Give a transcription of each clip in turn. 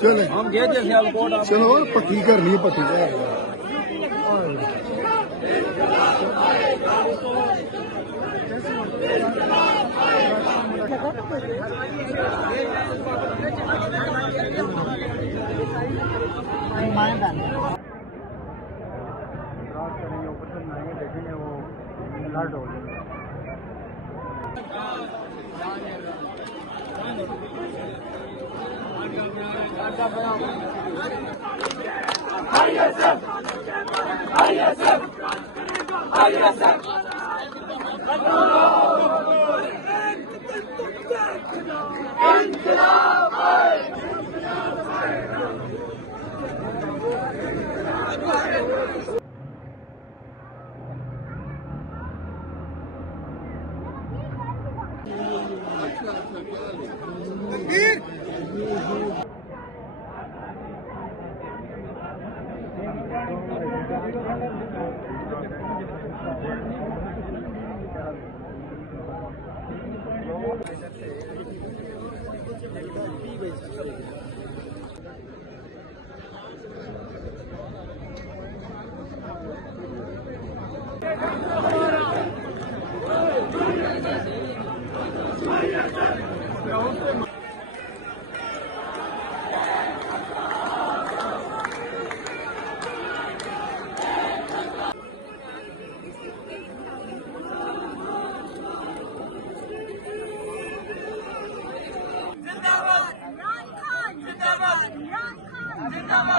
चले हम गए थे सियालकोट चलो पट्टी करनी है पट्टी देखेंगे वो लर्ट हो जाएंगे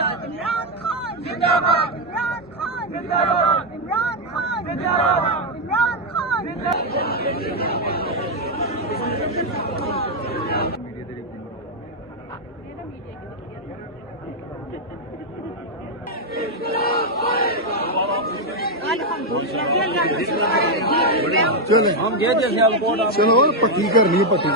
इमरान खान जिंदाबाद इमरान खान जिंदाबाद इमरान खान जिंदाबाद इमरान खान चले हम गए थे सियालकोट चलो पट्टी करनी है पट्टी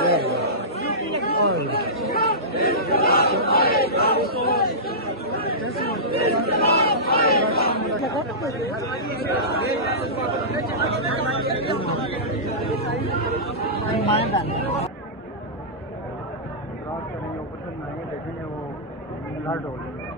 देखेंगे वो लर्ट हो जाएंगे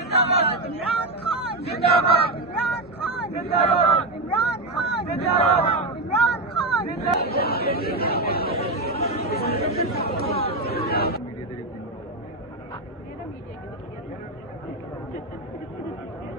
जिंदाबाद इमरान खान जिंदाबाद इमरान खान जिंदाबाद इमरान खान जिंदाबाद इमरान खान